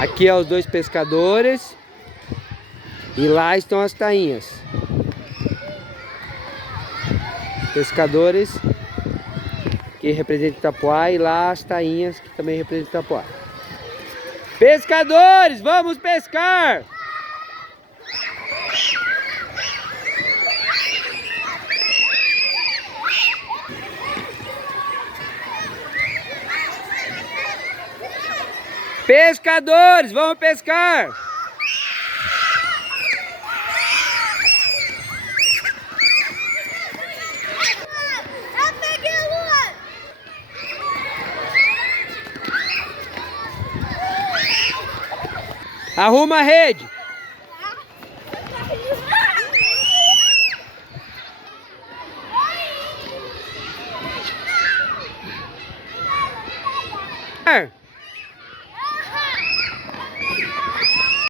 Aqui é os dois pescadores. E lá estão as tainhas. Pescadores que representam Itapuá e lá as tainhas que também representam Itapuá. Pescadores, vamos pescar! Pescadores, vamos pescar! Eu peguei o lua! Arruma a rede!